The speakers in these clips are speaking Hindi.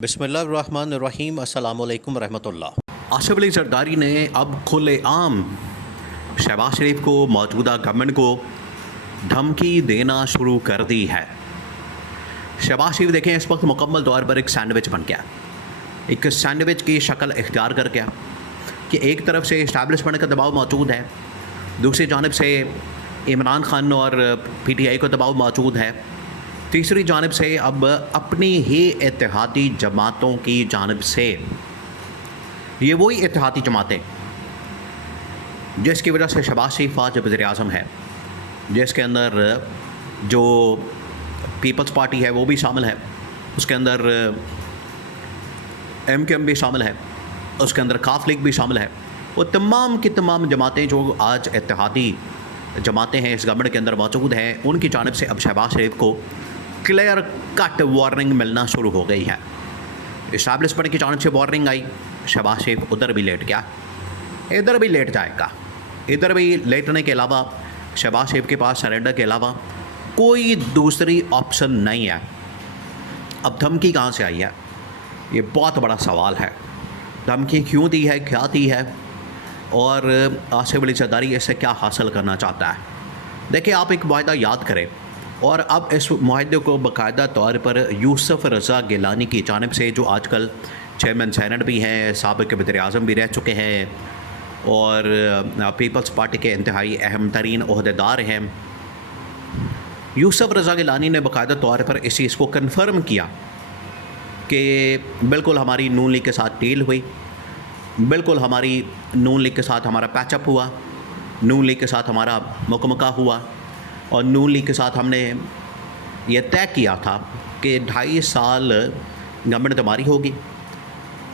बिस्मिल्लाहिर्रहमानिर्रहीम अस्सलामुअलैकुम रहमतुल्लाह। आसिफ अली जरदारी ने अब खुलेआम शहबाज शरीफ को, मौजूदा गवर्नमेंट को धमकी देना शुरू कर दी है। शहबाज शरीफ देखें इस वक्त मुकम्मल तौर पर एक सैंडविच बन गया, एक सैंडविच की शक्ल इख्तियार कर गया कि एक तरफ से इस्टेब्लिशमेंट का दबाव मौजूद है, दूसरी जानब से इमरान खान और PTI का दबाव मौजूद है, तीसरी जानब से अब अपनी ही इत्तेहादी जमातों की जानब से, ये वही इत्तेहादी जमातें जिसकी वजह से शहबाज शरीफ आज वज़ीर आज़म है, जिसके अंदर जो पीपल्स पार्टी है वो भी शामिल है, उसके अंदर MKM भी शामिल है, उसके अंदर काफ लीग भी शामिल है। वो तमाम की तमाम जमातें जो आज इत्तेहादी जमातें हैं इस गवर्नमेंट के अंदर मौजूद हैं, उनकी जानब से अब शहबाज शरीफ को क्लियर कट वार्निंग मिलना शुरू हो गई है। इस्टेब्लिशमेंट की जानब से वार्निंग आई, शहबाज शरीफ उधर भी लेट गया, इधर भी लेट जाएगा। इधर भी लेटने के अलावा शहबाज शरीफ के पास सरेंडर के अलावा कोई दूसरी ऑप्शन नहीं है। अब धमकी कहाँ से आई है, ये बहुत बड़ा सवाल है। धमकी क्यों दी है, क्या दी है, और आसिफ अली जरदारी इससे क्या हासिल करना चाहता है। देखिए, आप एक मुआहदा याद करें, और अब इस मुआहदे को बाकायदा तौर पर यूसुफ रज़ा गिलानी की जानिब से, जो आजकल चेयरमैन सेनेट भी हैं, साबिक़ वज़ीर आज़म भी रह चुके हैं और पीपल्स पार्टी के इंतहाई अहम तरीन ओहदेदार हैं, यूसुफ रज़ा गिलानी ने बाकायदा तौर पर इस चीज़ को कन्फर्म किया कि बिल्कुल हमारी नून लीग के साथ डील हुई, बिल्कुल हमारी नून लीग के साथ हमारा पैचअप हुआ, नून लीग के साथ हमारा मुकमका हुआ, और नून लीग के साथ हमने ये तय किया था कि 2.5 साल गवर्नमेंट हमारी होगी,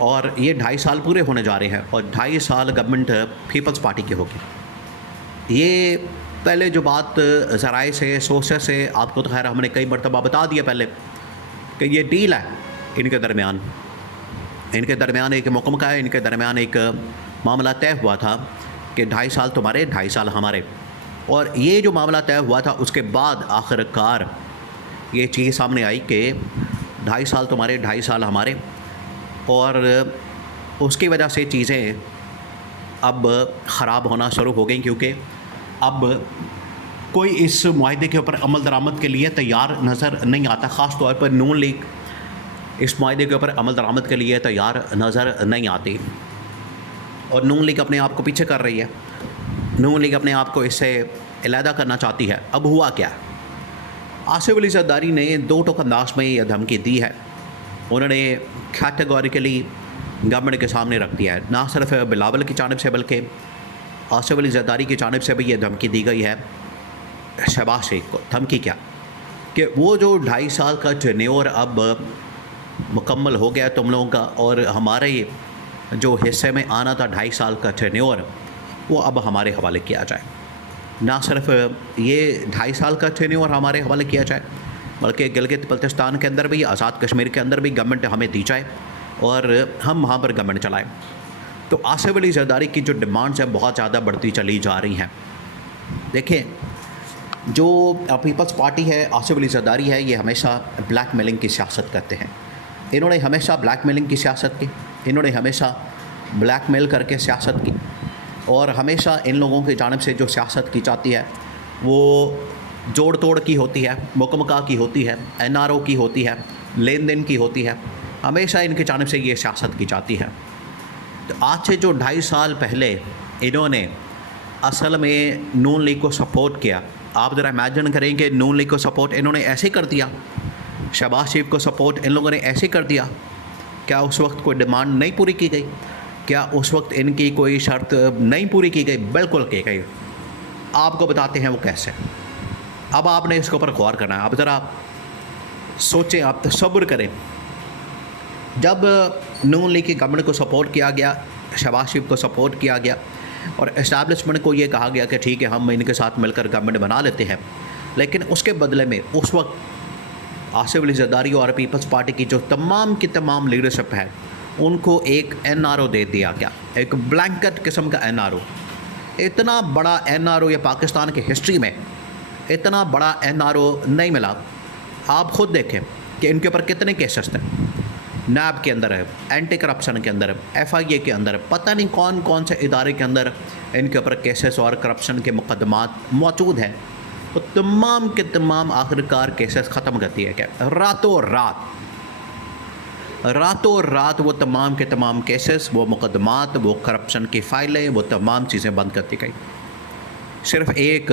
और ये 2.5 साल पूरे होने जा रहे हैं, और 2.5 साल गवर्नमेंट पीपल्स पार्टी की होगी। ये पहले जो बात ज़राए से, सोर्सेस से, आपको तो खैर हमने कई मरतबा बता दिया पहले कि ये डील है इनके दरमियान एक मुकमका है, इनके दरमियान एक मामला तय हुआ था कि 2.5 साल तुम्हारे, 2.5 साल हमारे। और ये जो मामला तय हुआ था उसके बाद आखिरकार ये चीज़ सामने आई कि 2.5 साल तुम्हारे, 2.5 साल हमारे, और उसकी वजह से चीज़ें अब ख़राब होना शुरू हो गई, क्योंकि अब कोई इस मुआहदे के ऊपर अमल दरामद के लिए तैयार नज़र नहीं आता। ख़ास तौर पर नून लीग इस मुआहदे के ऊपर अमल दरामद के लिए तैयार नज़र नहीं आती, और नून लीग अपने आप को पीछे कर रही है, नून लीग अपने आप को इससे अलहदा करना चाहती है। अब हुआ क्या, आसिफ अली जरदारी ने दो टोक अंदाज में यह धमकी दी है। उन्होंने कैटेगोरिकली गवर्नमेंट के सामने रख दिया है, ना सिर्फ बिलावल की जानिब से बल्कि आसिफ अली जरदारी की जानिब से भी ये धमकी दी गई है शहबाज शरीफ को। धमकी क्या कि वो जो 2.5 साल का टेन्योर अब मुकम्मल हो गया तुम लोगों का, और हमारे जो हिस्से में आना था 2.5 साल का टेन्योर, वो अब हमारे हवाले किया जाए। ना सिर्फ ये 2.5 साल का टेन्योर हमारे हवाले किया जाए, बल्कि गिलगित बल्तिस्तान के अंदर भी, आज़ाद कश्मीर के अंदर भी गवर्नमेंट हमें दी जाए और हम वहाँ पर गवर्नमेंट चलाएं। तो आसिफ अली जरदारी की जो डिमांड्स हैं बहुत ज़्यादा बढ़ती चली जा रही हैं। देखें, जो पीपल्स पार्टी है, आसिफ अली जरदारी है, ये हमेशा ब्लैकमेलिंग की सियासत करते हैं। इन्होंने हमेशा ब्लैकमेलिंग की सियासत की, इन्होंने हमेशा ब्लैकमेल करके सियासत की, और हमेशा इन लोगों की जानिब से जो सियासत की जाती है वो जोड़ तोड़ की होती है, मुकमका की होती है, NRO की होती है, लेन देन की होती है। हमेशा इनकी जानिब से ये सियासत की जाती है। तो आज से जो 2.5 साल पहले इन्होंने असल में नून लीग को सपोर्ट किया, आप ज़रा इमेजिन करें कि नून लीग को सपोर्ट इन्होंने ऐसे कर दिया, शहबाज शरीफ को सपोर्ट इन लोगों ने ऐसे कर दिया। क्या उस वक्त कोई डिमांड नहीं पूरी की गई? क्या उस वक्त इनकी कोई शर्त नहीं पूरी की गई? बिल्कुल की गई। आपको बताते हैं वो कैसे। अब आपने इसके ऊपर गौर करना है। आप ज़रा सोचें, आप तसव्वुर करें, जब नून लीग की गवर्नमेंट को सपोर्ट किया गया, शहबाज शरीफ को सपोर्ट किया गया, और इस्टेब्लिशमेंट को ये कहा गया कि ठीक है हम इनके साथ मिलकर गवर्नमेंट बना लेते हैं, लेकिन उसके बदले में उस वक्त आसिफ अली जरदारी और पीपल्स पार्टी की जो तमाम की तमाम लीडरशिप है उनको एक NRO दे दिया गया, एक ब्लैंकेट किस्म का NRO। इतना बड़ा NRO ये पाकिस्तान की हिस्ट्री में इतना बड़ा NRO नहीं मिला। आप ख़ुद देखें कि इनके ऊपर कितने केसेस थे। नैब के अंदर है, एंटी करप्शन के अंदर, FIA के अंदर, पता नहीं कौन कौन से इदारे के अंदर इनके ऊपर केसेस और करप्शन के मुकदमात मौजूद हैं। तो तमाम के तमाम आखिरकार केसेस ख़त्म कर दिए गए रातों रात वो तमाम के तमाम केसेस, वो मुकदमात, वो करप्शन की फ़ाइलें, वो तमाम चीज़ें बंद कर दी गई। सिर्फ एक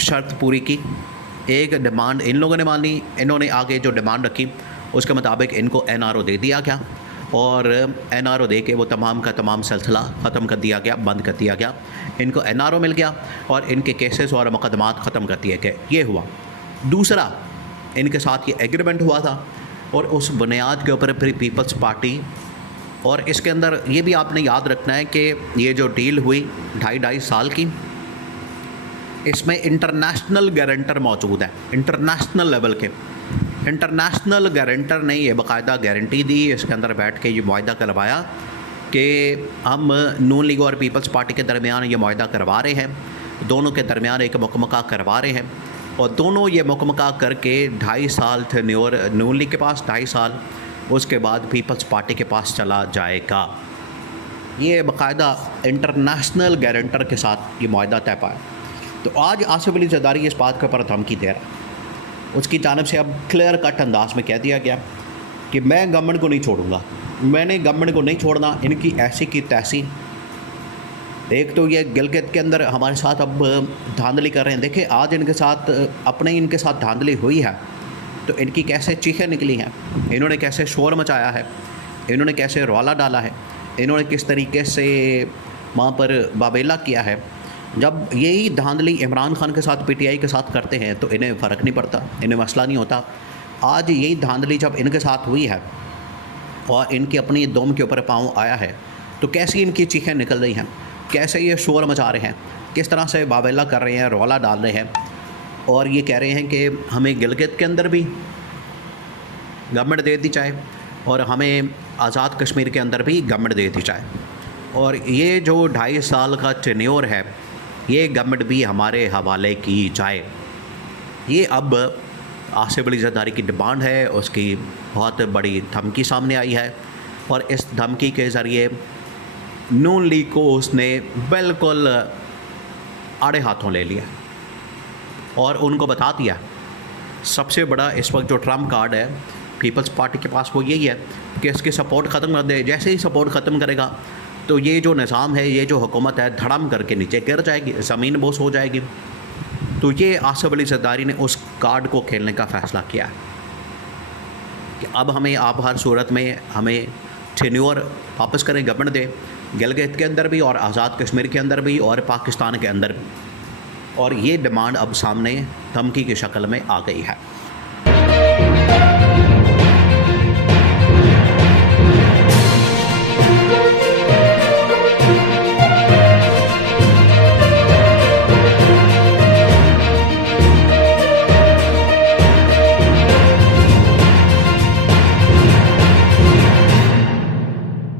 शर्त पूरी की, एक डिमांड इन लोगों ने मानी, इन्होंने आगे जो डिमांड रखी उसके मुताबिक इनको NRO दे दिया गया और NRO दे के वो तमाम का तमाम सिलसिला ख़त्म कर दिया गया, बंद कर दिया गया। इनको NRO मिल गया और इनके केसेस और मुकदमात ख़त्म कर दिए गए। ये हुआ। दूसरा, इनके साथ ये एग्रीमेंट हुआ था और उस बुनियाद के ऊपर फिर पीपल्स पार्टी, और इसके अंदर ये भी आपने याद रखना है कि ये जो डील हुई 2.5 साल की, इसमें इंटरनेशनल गारंटर मौजूद है। इंटरनेशनल लेवल के इंटरनेशनल गारंटर ने ये बाकायदा गारंटी दी, इसके अंदर बैठ के ये मुआहदा करवाया कि हम नून लीग और पीपल्स पार्टी के दरमियान ये मुआहदा करवा रहे हैं, दोनों के दरमियान एक मुकमका करवा रहे हैं और दोनों ये मुकमका करके 2.5 साल टेन्योर नून लीग के पास, 2.5 साल उसके बाद पीपल्स पार्टी के पास चला जाएगा। ये बाकायदा इंटरनेशनल गारंटर के साथ ये मुआहदा तय पाया। तो आज आसिफ अली जरदारी इस बात के ऊपर धमकी दे रहा है, उसकी जानिब से अब क्लियर कट अंदाज में कह दिया गया कि मैं गवर्नमेंट को नहीं छोड़ूंगा, मैंने गवर्नमेंट को नहीं छोड़ना, इनकी ऐसी की तैसी। एक तो ये गिलगित के अंदर हमारे साथ अब धांधली कर रहे हैं। देखिए आज इनके साथ इनके साथ धांधली हुई है तो इनकी कैसे चीखें निकली हैं, इन्होंने कैसे शोर मचाया है, इन्होंने कैसे रौला डाला है, इन्होंने किस तरीके से वहाँ पर बाबेला किया है। जब यही धांधली इमरान खान के साथ PTI के साथ करते हैं तो इन्हें फ़र्क नहीं पड़ता, इन्हें मसला नहीं होता। आज यही धांधली जब इनके साथ हुई है और इनकी अपनी दम के ऊपर पाँव आया है तो कैसी इनकी चीखें निकल रही हैं, कैसे ये शोर मचा रहे हैं, किस तरह से बाबेला कर रहे हैं, रौला डाल रहे हैं और ये कह रहे हैं कि हमें गिलगित के अंदर भी गवर्नमेंट दे दी जाए और हमें आज़ाद कश्मीर के अंदर भी गवर्नमेंट दे दी जाए और ये जो 2.5 साल का टेन्योर है ये गवर्नमेंट भी हमारे हवाले की जाए। ये अब आसिफ अली जरदारी की डिमांड है, उसकी बहुत बड़ी धमकी सामने आई है और इस धमकी के ज़रिए नून लीग को उसने बिल्कुल आड़े हाथों ले लिया और उनको बता दिया। सबसे बड़ा इस वक्त जो ट्रम्प कार्ड है पीपल्स पार्टी के पास वो यही है कि इसकी सपोर्ट ख़त्म कर दे। जैसे ही सपोर्ट ख़त्म करेगा तो ये जो निज़ाम है, ये जो हुकूमत है, धड़म करके नीचे गिर जाएगी, ज़मीन बोस हो जाएगी। तो ये आसिफ अली जरदारी ने उस कार्ड को खेलने का फ़ैसला किया कि अब हमें आप हर सूरत में हमें टेन्योर वापस करें, गवर्नमेंट दे, गिलगित के अंदर भी और आज़ाद कश्मीर के अंदर भी और पाकिस्तान के अंदर भी। और ये डिमांड अब सामने धमकी की शक्ल में आ गई है।